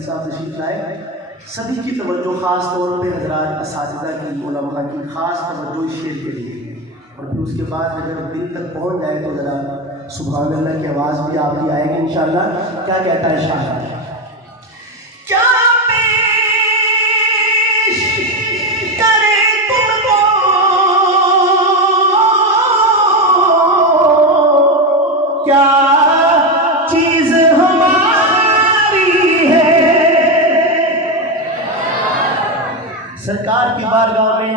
कादिर साहब तशरीफ लाए। सभी की तवज्जो ख़ास तौर पर हज़रात असातिज़ा की, उलमा की ख़ास तवज्जो इस शेर के लिए, और फिर उसके बाद अगर दिल तक पहुँच जाए तो ज़रा सुभान अल्लाह की आवाज़ भी आपकी आएगी इंशाअल्लाह। क्या कहता है शायर? क्या क्या चीज हमारी है सरकार की बारगाह में,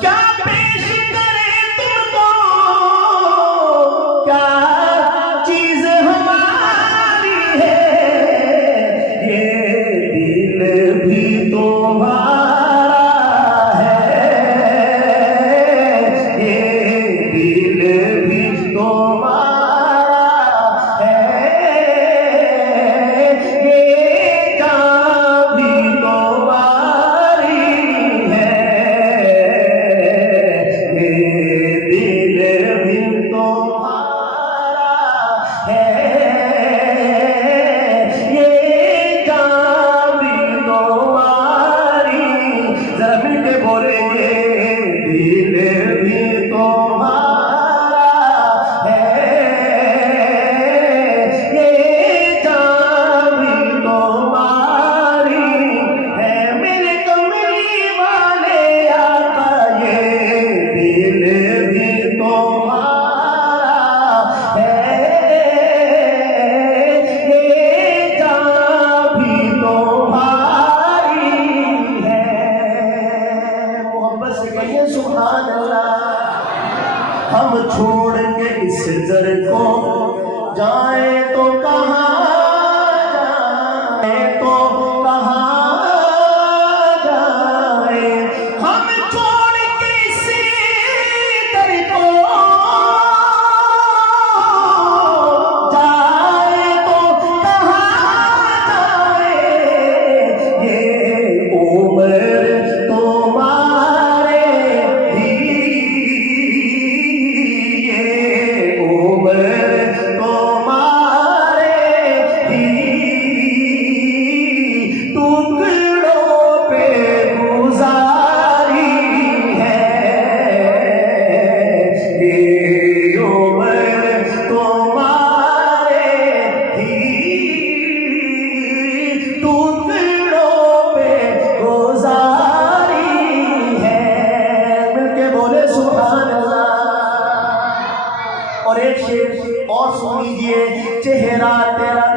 क्या पेश करे तुमको, क्या चीज हमारी है, ये दिल भी तुम्हारा है, ये दिल भी तुम्हारा, हम छोड़ के इस दर को जाए तो कहाँ जाए, तो कहाँ जाए, हम छोड़ के इस दर को जाए तो कहाँ जाए, ये उम्र और एक शेर और सुन लीजिए। चेहरा तेरा